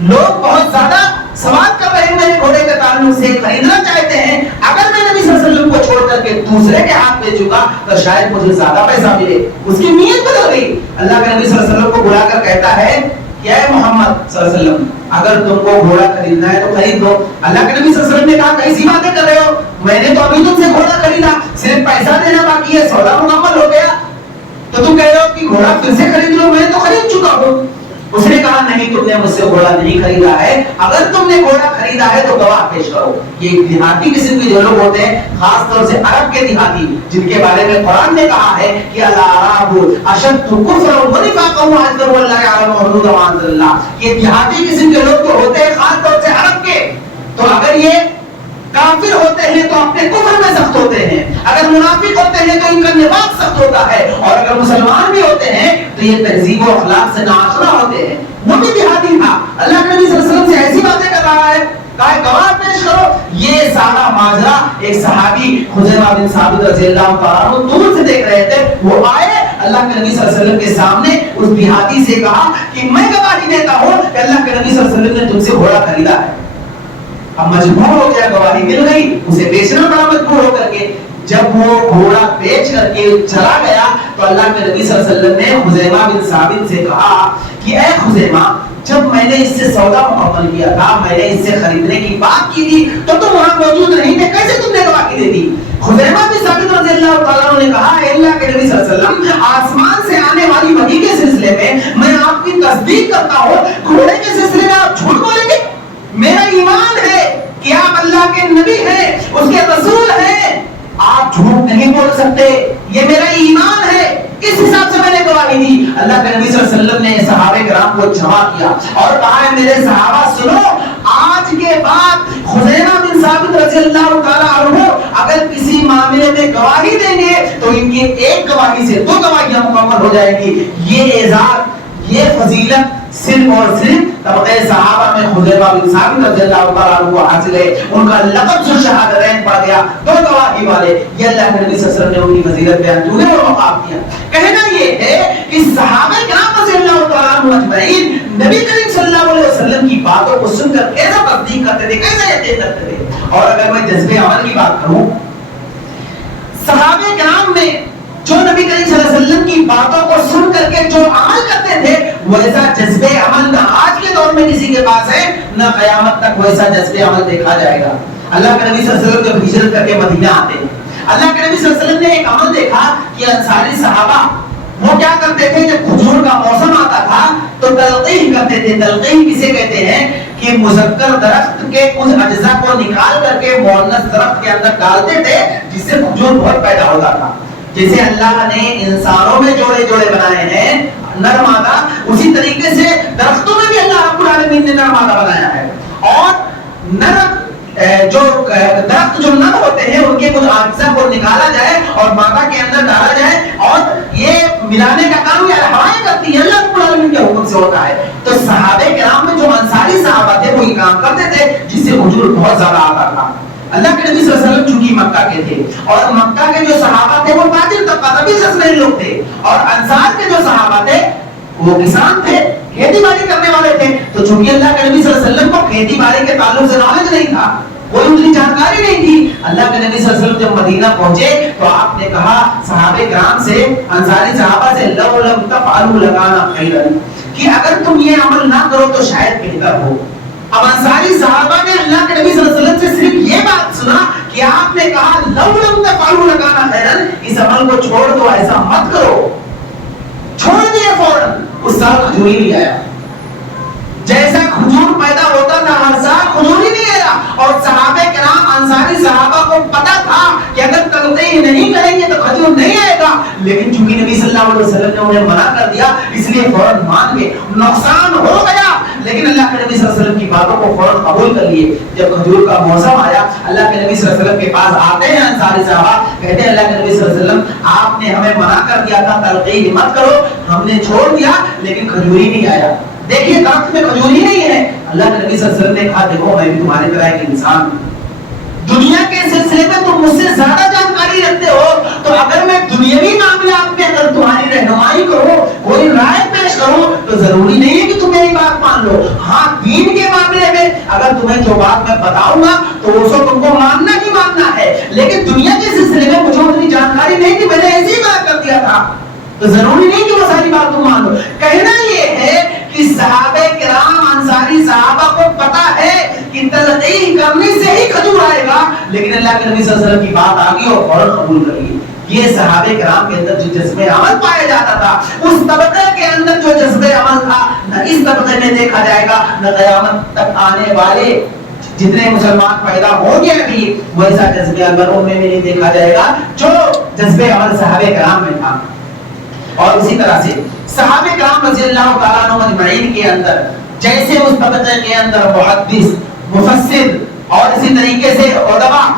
لوگ بہت زیادہ سوال کر رہے ہیں میرے گھوڑے کے تعلق سے, خریدنا چاہتے ہیں. اگر میں نبی صلی اللہ علیہ وسلم کو چھوڑ کر کے دوسرے کے ہاتھ بیچ چکا تو شاید مجھے زیادہ پیسہ ملے. اس کی نیت بدل گئی. اللہ کے نبی صلی اللہ علیہ وسلم کو بلا کر کہتا ہے کہ اے محمد صلی اللہ علیہ وسلم اگر تم کو گھوڑا خریدنا ہے تو خرید دو. اللہ کے نبی صلی اللہ علیہ وسلم نے کہا کیسی باتیں کر رہے ہو, میں نے تو ابھی تم سے گھوڑا خریدا, صرف پیسہ دینا باقی ہے, سودا مکمل ہو گیا, تو تم کہہ رہے ہو کہ گھوڑا پھر سے خرید لو, میں تو خرید چکا ہوں. اس نے کہا نہیں تم نے مجھ سے گھوڑا نہیں خریدا ہے, اگر تم نے گھوڑا خریدا ہے تو گواہ پیش کرو. یہ دیہاتی قسم کے جو لوگ ہوتے ہیں خاص طور سے عرب کے دیہاتی جن کے بارے میں قرآن نے کہا ہے کہ الاعراب اشد کفرا ونفاقا واجدر واللہ یعلم حدود ما انزل اللہ. یہ دیہاتی قسم کے لوگ جو ہوتے ہیں خاص طور سے عرب کے, تو اگر یہ کافر ہوتے ہیں تو اپنے کفر میں سخت ہوتے ہیں, اگر منافق ہوتے ہیں تو ان کا نفاق سخت ہوتا ہے, اور اگر مسلمان بھی ہوتے ہیں تو یہ تہذیب و اخلاق سے ناآشنا ہوتے ہیں. وہ بھی دیہاتی تھا. اللہ کے نبی صلی اللہ علیہ وسلم سے ایسی باتیں کر رہا ہے, کہا گواہ پیش کرو. یہ سارا ماجرا ایک صحابی خزیمہ بن ثابت رضی اللہ تعالیٰ عنہ دور سے دیکھ رہے تھے. وہ آئے اللہ کے نبی صلی اللہ علیہ وسلم کے سامنے, اس دیہاتی سے کہا کہ میں گواہی دیتا ہوں کہ اللہ کے نبی صلی اللہ علیہ وسلم نے تم سے گھوڑا خریدا ہے. اب مجبور ہو گیا, گواہی مل گئی, اسے بیچنا پڑا مجبور ہو کر کے. جب وہ گھوڑا بیچ کر کے چلا گیا تو اللہ کے نبی صلی اللہ علیہ وسلم نے خزیمہ بن ثابت سے کہا کہ اے خزیمہ جب میں نے اس سے سودا مکمل کیا تھا, میں نے اس سے خریدنے کی بات کی تھی تو تم وہاں موجود نہیں تھے, کیسے تم نے گواہی دے دی؟ خزیمہ بن ثابت رضی اللہ تعالیٰ عنہ نے کہا اے اللہ کے نبی صلی اللہ علیہ وسلم آسمان سے آنے والی وحی کے سلسلے میں آپ کی تصدیق کرتا ہوں, گھوڑے کے سلسلے میں آپ جھوٹ بولیں گے؟ میرا ایمان ہے کہ آپ اللہ کے نبی ہیں, اس کے رسول ہیں, آپ جھوٹ نہیں بول سکتے, یہ میرا ایمان ہے. اس حساب سے میں نے گواہی دی. اللہ کے نبی صلی اللہ علیہ وسلم نے صحابہ کرام کو جمع کیا اور کہا ہے میرے صحابہ سنو, آج کے بعد خزیمہ بن ثابت رضی اللہ تعالیٰ عنہ اگر کسی معاملے میں گواہی دیں گے تو ان کی ایک گواہی سے 2 گواہیاں مکمل ہو جائیں گی. یہ اعزاز, یہ فضیلت صرف اور صرف طبقہ صحابہ میں خزیمہ بن ثابت رضی اللہ تعالیٰ عنہ کو حاصل ہے. ان کا لقب ذو الشہادتین پڑ گیا, 2 گواہی والے. یہ اللہ کے نبی صلی اللہ علیہ وسلم نے ان کی فضیلت بیان کی اور مقام دیا. کہنا یہ ہے کہ صحابہ کرام رضی اللہ تعالیٰ عنہ اجمعین نبی کریم صلی اللہ علیہ وسلم کی باتوں کو سن کر کیسا تصدیق کرتے تھے, کیسا یقین کرتے تھے. اور اگر میں جذبے عمل کی بات کروں, صحابہ کرام میں جو نبی کریم صلی اللہ علیہ وسلم کی باتوں کو سن کر کے جو عمل کرتے تھے ویسا جذبے عمل نہ آج کے دور میں کسی کے پاس ہے نہ قیامت تک ویسا جذبے عمل دیکھا جائے گا. اللہ کے نبی صلی اللہ علیہ وسلم جب ہجرت کر کے مدینہ آتے ہیں, اللہ کے نبی صلی اللہ علیہ وسلم نے ایک عمل دیکھا کہ انصاری صحابہ وہ کیا کرتے تھے, جب کھجور کا موسم آتا تھا تو تلقین کرتے تھے. تلقین کسے کہتے ہیں کہ مذکر درخت کے کچھ اجزاء کو نکال کر کے مؤنث درخت کے اندر ڈالتے تھے جس سے کھجور بہت پیدا ہوتا تھا. جیسے اللہ نے انسانوں میں جوڑے جوڑے بنائے ہیں نر مادہ, اسی طریقے سے درختوں میں بھی اللہ رب العالمین نے نر مادہ بنایا ہے. اور نر جو درخت جو نر ہوتے ہیں ان کے کچھ اجزاء کو نکالا جائے اور مادہ کے اندر ڈالا جائے اور یہ ملانے کا کام یہ ہوائیں کرتی ہے, اللہ رب العالمین کے حکم سے ہوتا ہے. تو صحابہ کرام میں جو انصاری صحابہ تھے وہ یہ کام کرتے تھے جس سے کھجور بہت زیادہ آتا تھا. اللہ کے نبی صلی اللہ علیہ وسلم چونکہ مکہ کے تھے اور مکہ کے جو صحابہ تھے وہ تاجر طبقہ تھا, بزنس مین لوگ تھے, اور انصار کے جو صحابہ تھے وہ کسان تھے, کھیتی باڑی کرنے والے تھے. تو چونکہ اللہ کے نبی صلی اللہ علیہ وسلم کو کھیتی باڑی کے تعلق سے نالج نہیں تھا, کوئی اتنی جانکاری نہیں تھی. اللہ کے نبی صلی اللہ علیہ وسلم جب مدینہ پہنچے تو آپ نے کہا صحابہ کرام سے, انصاری صحابہ سے, لو لم تفعلوا لکان خیرا, کہ اگر تم یہ عمل نہ کرو تو شاید بہتر ہو. اب انصاری صحابہ نے اللہ کے نبی صلی اللہ علیہ وسلم سے صرف یہ بات سنا کہ آپ نے کہا لو لم تفعلوا لکان خیرا، اس عمل کو چھوڑ دو، ایسا مت کرو، چھوڑ دیا فوراً. اس سال کھجور ہی نہیں آیا. جیسا کھجور پیدا ہوتا تھا ہر سال کھجور ہی نہیں آیا. اور صحابہ کرام انصاری صحابہ کو پتا تھا کہ اگر تلقین نہیں کریں گے تو کھجور نہیں آئے گا، لیکن چونکہ نبی صلی اللہ علیہ وسلم نے انہیں منع کر دیا اس لیے فوراً مان گئے. نقصان ہو گیا لیکن اللہ کے نبی صلی اللہ علیہ وسلم کی باتوں کو فوراً قبول کر لیے. جب کھجور کا موسم آیا اللہ کے نبی صلی اللہ علیہ وسلم کے پاس آتے ہیں انصاری صحابہ، کہتے ہیں اللہ کے نبی صلی اللہ علیہ وسلم آپ نے ہمیں منع کر دیا تھا تلقین مت کرو، ہم نے چھوڑ دیا لیکن کھجور ہی نہیں آیا. دیکھیے درخت میں کھجور ہی نہیں ہے. اللہ کے نبی صلی اللہ علیہ وسلم نے کہا دیکھو میں بھی تمہاری طرح ایک انسان ہوں، دنیا کے سلسلے میں تم مجھ سے زیادہ جانکاری رکھتے ہو، تو اگر میں دنیاوی معاملات میں اگر تمہاری رہنمائی کروں، کوئی رائے پیش کروں، تو ضروری نہیں ہے کہ تم میری بات مان لو. ہاں دین کے معاملے میں اگر تمہیں جو بات میں بتاؤں گا تو وہ سب تم کو ماننا ہی ماننا ہے، لیکن دنیا کے سلسلے میں مجھے اتنی جانکاری نہیں کہ میں نے ایسے ہی بات کر دیا تھا، تو ضروری نہیں کہ وہ ساری بات تم مان لو. کہنا یہ ہے کہ صحابہ کرام انصاری صحابہ کو پتا ہے کہ تلقین کرنے سے ہی کھجور آئے گا، لیکن اللہ کے نبی صلی اللہ علیہ وسلم کی بات آ گئی اور فوراً قبول کر لی. یہ صحابہ کرام کے اندر جو جذبہ عمل پایا جاتا تھا، اس طبقے کے اندر جو جذبہ عمل تھا نہ اس طبقے میں دیکھا جائے گا نہ قیامت تک آنے والے جتنے مسلمان پیدا ہوں گے بھی ویسا جذبہ عمل ان میں نہیں دیکھا جائے گا جو جذبہ عمل صحابہ کرام میں تھا. اور اسی طرح سے صحابہ کرام رضی اللہ تعالیٰ عنہ مجمعین کے اندر جیسے اس طبقے کے اندر محدث، مفسر اور اسی طریقے سے علماء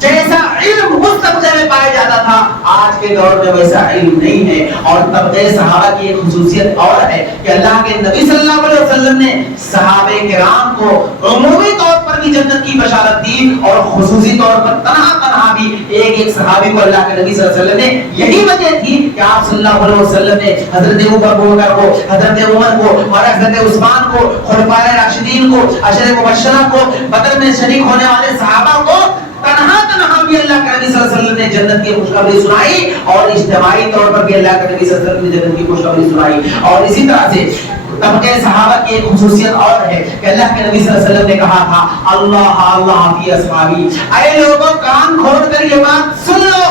جیسا علم اس طبقے میں پایا جاتا تھا، آج کے دور میں ویسا علم نہیں ہے. اور طبقے صحابہ کی ایک خصوصیت اور ہے کہ اللہ کے نبی صلی اللہ علیہ وسلم نے صحابہ کرام کو عمومی طور پر بھی جنت کی بشارت دی اور خصوصی طور پر تنہا تنہا بھی ایک صحابی کو اللہ کے نبی صلی اللہ علیہ وسلم نے، یہی وجہ تھی کہ آپ صلی اللہ علیہ وسلم نے حضرت ابو بکر کو، حضرت عمر کو اور حضرت عثمان کو، خلفائے راشدین کو، عشرہ مبشرہ کو، بدر میں شریک ہونے والے صحابہ کو تنہا تنہا بھی اللہ کے نبی صلی اللہ علیہ وسلم نے جنت کی خوشخبری سنائی اور اجتماعی طور پر بھی اللہ کے نبی صلی اللہ علیہ وسلم نے جنت کی خوشخبری سنائی. اور اسی طرح سے طبقے صحابہ کی ایک خصوصیت اور ہے کہ اللہ کے نبی صلی اللہ علیہ وسلم نے کہا تھا اللہ اللہ فی اصحابی، اے لوگوں کان کھول کر یہ بات سن لو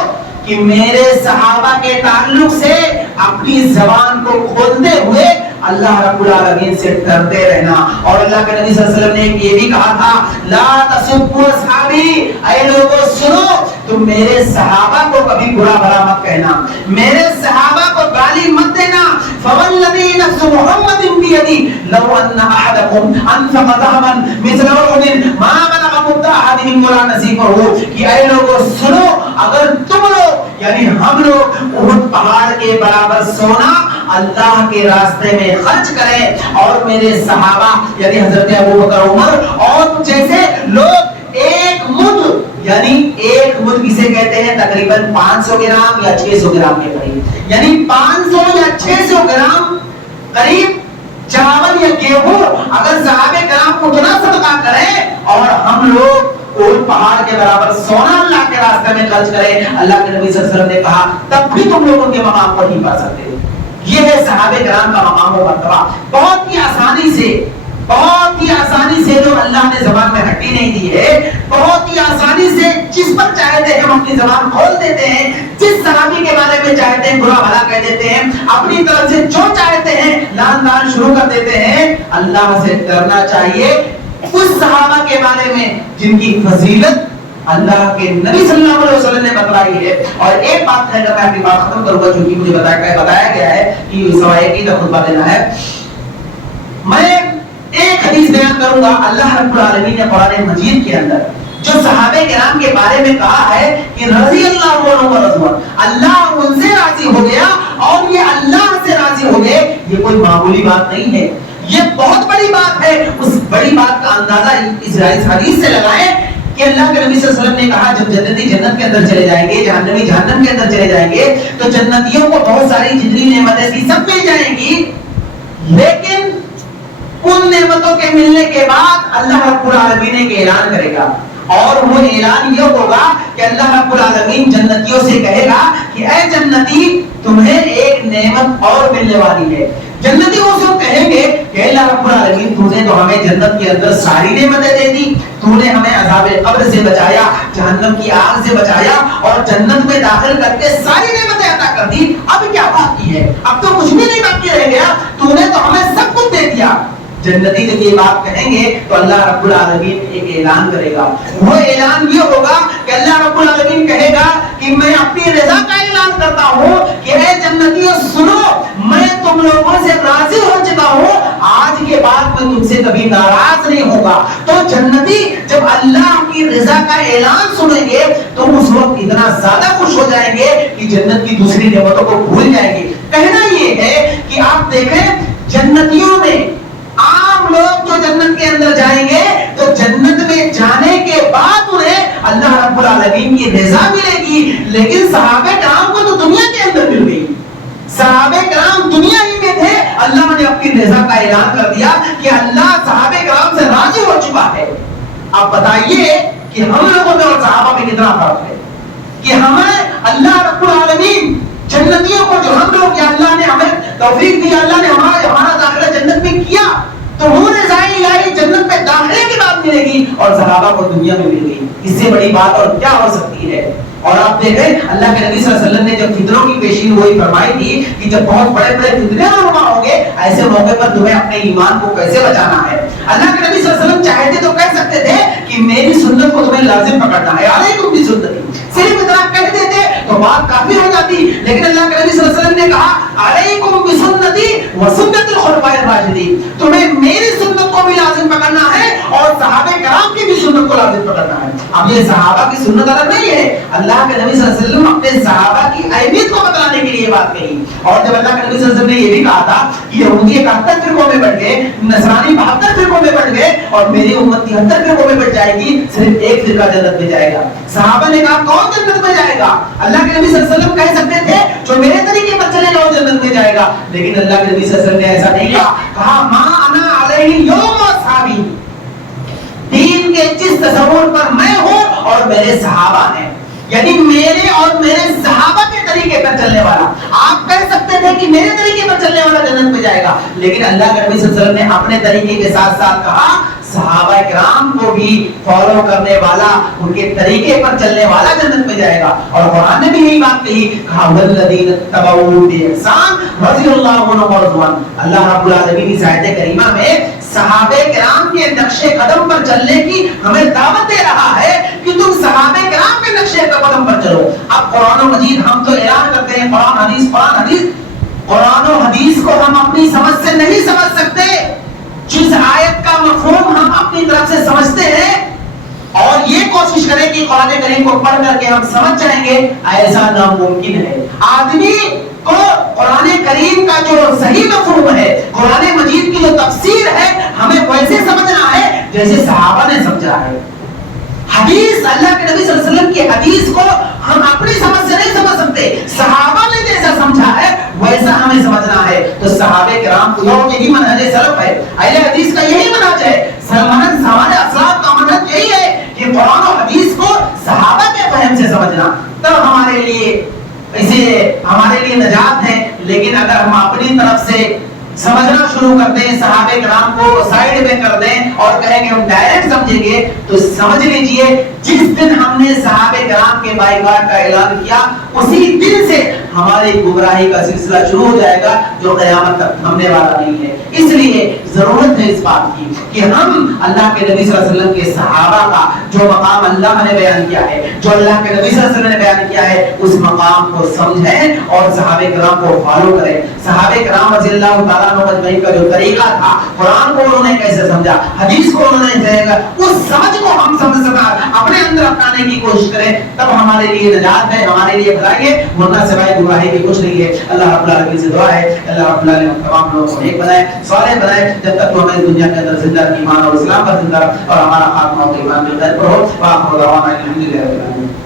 کہ میرے صحابہ کے تعلق سے اپنی زبان کو کھولتے ہوئے اللہ رب العالمین سے ڈرتے رہنا. اور اللہ کے نبی صلی اللہ علیہ وسلم نے یہ بھی کہا تھا لا تسبوا اصحابی، اے لوگوں سنو تم میرے صحابہ کو کبھی برا بھلا مت کہنا، میرے صحابہ کو گالی مت دینا. فوالذی نفس محمد بیدی لو ان احدکم انفق ذهبا مثل احد ما بلغ مد احدهم ولا نصیفه، کہ اے لوگوں سنو اگر تم لوگ یعنی ہم لوگ احد پہاڑ کے برابر سونا اللہ کے راستے میں خرچ کریں اور میرے صحابہ یعنی حضرت ابو بکر، عمر اور جیسے لوگ ایک مد یعنی ایک مد کسے کہتے ہیں تقریباً 500 گرام یا 600 گرام کے قریب، یعنی 500 یا 600 گرام قریب چاول یا گیہوں اگر صحابہ کرام اتنا صدقہ کریں اور ہم لوگ اور پہاڑ کے برابر سونا اللہ کے راستے میں خرچ کریں، اللہ کے نبی صلی اللہ علیہ وسلم نے کہا تب بھی تم لوگ ان کے مقام کو نہیں پا سکتے. یہ ہے صحابہ کرام کا مقام و مرتبہ. بہت ہی آسانی سے جو اللہ نے زبان میں ہڈی نہیں دی ہے، بہت ہی آسانی سے جس پر چاہتے ہیں ہم اپنی زبان کھول دیتے ہیں، جس صحابی کے بارے میں چاہتے ہیں برا بھلا کہہ دیتے ہیں، اپنی طرف سے جو چاہتے ہیں لان تان شروع کر دیتے ہیں. اللہ سے ڈرنا چاہیے اس صحابہ کے بارے میں جن کی فضیلت اللہ کے نبی صلی اللہ علیہ وسلم نے بتلائی ہے. اور ایک بات ہے، جب میں اپنی بات ختم کروں گا چونکہ مجھے بتایا گیا ہے کہ سوائے کی خطبہ دینا ہے، میں ایک حدیث بیان کروں گا. اللہ رب العالمین نے قرآن مجید کے اندر جو صحابہ کرام کے بارے میں کہا ہے کہ رضی اللہ عنہم ورضوا، اللہ ان سے راضی ہو گیا اور یہ اللہ سے راضی ہو گئے. یہ کوئی معمولی بات نہیں ہے، یہ بہت بڑی بات ہے. اس بڑی بات کا اندازہ اس حدیث سے لگائیں کہ اللہ کے نبی صلی اللہ علیہ وسلم نے کہا جب جنتی جنت کے اندر چلے جائیں گے، جہنمی جہنم کے اندر چلے جائیں گے، تو جنتیوں کو بہت ساری جتنی نعمتیں تھی سب مل جائیں گی، لیکن ان نعمتوں کے ملنے کے بعد اللہ رب العالمین ایک اعلان کرے گا اور وہ اعلان یہ ہوگا کہ اللہ رب العالمین جنتیوں سے کہے گا کہ اے جنتی تمہیں ایک نعمت اور ملنے والی ہے. جنتی وہ سب کہیں گے کہ اللہ رب العالمین تو نے تو ہمیں جنت کے اندر ساری نعمتیں دے دی، تو نے ہمیں عذاب قبر سے بچایا، جہنم کی آگ سے بچایا اور جنت میں داخل کر کے ساری نعمتیں عطا کر دی، اب کیا باقی ہے؟ اب تو کچھ بھی نہیں باقی رہ گیا، تو نے تو ہمیں سب کچھ دے دیا۔ جنتی جب یہ بات کہیں گے تو اللہ رب العالمین ایک اعلان کرے گا، وہ اعلان یہ ہوگا کہ اللہ رب العالمین کہے گا کہ میں اپنی رضا کا اعلان کرتا ہوں کہ اے جنتیوں سنو، میں تم لوگوں سے راضی ہو چکا ہوں، آج کے بعد میں تم سے کبھی ناراض نہیں ہوگا۔ تو جنتی جب اللہ کی رضا کا اعلان سنیں گے تو اس وقت اتنا زیادہ خوش ہو جائیں گے کہ جنت کی دوسری نعمتوں کو بھول جائیں گے۔ کہنا یہ ہے کہ آپ دیکھیں جنتیوں میں عام لوگ جو جنت کے اندر جائیں گے تو جنت میں جانے کے بعد انہیں اللہ رب العالمین کی رضا ملے گی، لیکن صحابہ کرام کو تو دنیا کے اندر مل گئی۔ صحابہ کرام دنیا ہی میں تھے، اللہ نے اپنی رضا کا اعلان کر دیا کہ اللہ صحابہ کرام سے راضی ہو چکا ہے۔ اب بتائیے کہ ہم لوگوں میں اور صحابہ میں کتنا فرق ہے کہ ہمیں اللہ رب العالمین جنتیوں کو جو ہم لوگ اللہ نے ہمیں توفیق دی، اللہ نے ہمارا داخلہ جنت میں کیا تو وہ رضائے الہی جنت میں داخلے کے بعد ملے گی اور صحابہ کو دنیا میں مل گئی۔ اس سے بڑی بات اور کیا ہو سکتی ہے؟ اور آپ دیکھیں اللہ کے نبی صلی اللہ علیہ وسلم نے جب فتنوں کی پیشین گوئی فرمائی تھی کہ جب بہت بڑے بڑے فتنے رونما ہوں گے ایسے موقع پر تمہیں اپنے ایمان کو کیسے بچانا ہے۔ اللہ کے نبی صلی اللہ علیہ وسلم چاہتے تو کہہ سکتے تھے کہ میری سنت کو تمہیں لازم پکڑنا ہے، علیکم بسنتی، صرف اتنا کہہ دیتے تو بات کافی ہو جاتی، لیکن اللہ کے نبی صلی اللہ علیہ وسلم نے کہا علیکم بسنتی وسنت الخلفاء الراشدین، تمہیں میری سنت کو بھی لازم پکڑنا ہے اور صحابہ کرام کی بھی سنت کو لازم پکڑنا ہے۔ اب یہ صحابہ کی سنت الگ نہیں ہے، اللہ کے نبی صلی اللہ علیہ وسلم اپنے صحابہ کی اہمیت کو بتلانے کے لیے یہ بات کہی۔ اور جب اللہ کے نبی صلی اللہ علیہ وسلم نے یہ بھی کہا تھا کہ یہودی 71 فرقوں میں بٹ گئے، نصرانی 72 فرقوں میں بٹ گئے اور میری امت 73 فرقوں میں بٹ جائے گی، صرف ایک فرقہ جنت میں جائے گا۔ صحابہ نے کہا کون جنت میں جائے گا؟ اللہ کے نبی صلی اللہ علیہ وسلم کہہ سکتے تھے جو میرے طریقے پر چلے گا وہ جنت میں جائے گا، لیکن اللہ کے نبی صلی اللہ علیہ وسلم نے ایسا نہیں کہا، کہا ما انا علیہ یوم اصحابی، دین کے جس تصور پر میں ہوں اور میرے صحابہ ہیں، یعنی میرے اور میرے صحابہ کے طریقے پر چلنے والا۔ آپ کہہ سکتے تھے کہ میرے طریقے پر چلنے والا جنت میں جائے گا، لیکن اللہ کے نبی صلی اللہ علیہ وسلم نے اپنے طریقے کے ساتھ ساتھ کہا صحابہ کرام کو بھی فالو کرنے والا، ان کے طریقے پر چلنے والا جنت میں جائے گا۔ اور قرآن نے بھی یہی بات کہی، کہا والذین اتبعوا بإحسان رضی اللہ عنہم ورضوان۔ اللہ رب العالمین اس آیت کریمہ میں صحابہ کرام کے نقش قدم پر چلنے کی ہمیں دعوت دے رہا ہے کہ تم صحابہ کرام کے نقش قدم پر چلو۔ اب قرآن و مجید ہم تو اعلان کرتے ہیں قرآن حدیث قرآن حدیث، قرآن و حدیث کو ہم اپنی سمجھ سے نہیں سمجھ سکتے۔ جس آیت کا مفہوم ہم اپنی طرف سے سمجھتے ہیں اور یہ کوشش کریں کہ قرآن کریم کو پڑھ کر کے ہم سمجھ جائیں گے، ایسا ناممکن ہے۔ آدمی کو قرآن کریم کا جو صحیح مفہوم ہے، قرآن مجید کی جو تفسیر ہے، ہمیں ویسے سمجھنا ہے جیسے صحابہ نے سمجھا ہے۔ حدیث اللہ کے نبی صلی اللہ علیہ وسلم کی حدیث کو ہم اپنی سمجھ سے نہیں سمجھ سکتے، صحابہ نے جیسا سمجھا ہے ویسا ہمیں سمجھنا ہے۔ تو صحابہ کرام کو یہی منہج سلف ہے، اہل حدیث کا یہی منہج ہے، ہمارے اسلاف کا منہج یہی ہے کہ قرآن و حدیث کو صحابہ کے فہم سے سمجھنا، تب ہمارے لیے نجات ہے۔ لیکن اگر ہم اپنی طرف سے سمجھنا شروع کر دیں، صحابہ کرام کو سائیڈ میں کر دیں اور کہیں کہ ہم ڈائریکٹ سمجھیں گے، تو سمجھ لیجئے جس دن ہم نے صحابہ کرام کے بائیکاٹ کا اعلان کیا اسی دن سے ہماری گمراہی کا سلسلہ شروع ہو جائے گا جو قیامت تک تھمنے والا نہیں ہے۔ اس لیے ضرورت ہے اس بات کی کہ ہم اللہ کے نبی صلی اللہ علیہ وسلم کے صحابہ کا جو مقام اللہ نے بیان کیا ہے، جو اللہ کے نبی صلی اللہ علیہ وسلم نے بیان کیا ہے، اس مقام کو سمجھیں اور صحابہ کرام کو فالو کریں۔ صحابہ کرام رضی اللہ تعالیٰ عنہ کا جو طریقہ تھا، قرآن کو انہوں نے کیسے سمجھا، حدیث کو انہوں نے کیسے، اس سمجھ کو ہم سمجھ سکا اپنے اندر اپنانے کی کوشش کریں، تب ہمارے لیے نجات ہے، ہمارے لیے بھلائی ہے، ورنہ سوائے گمراہی کے کچھ نہیں ہے۔ اللہ رب العالمین سے دعا ہے اللہ رب العالمین تمام لوگوں کو نیک بنائے، صالح بنائے، جب تک وہ ہمیں دنیا کے اندر زندہ ایمان اور اسلام پر زندہ اور ہمارا خاتمہ ایمان کے خیر پر ہو۔ وآخر دعوانا الحمدللہ رب العالمین۔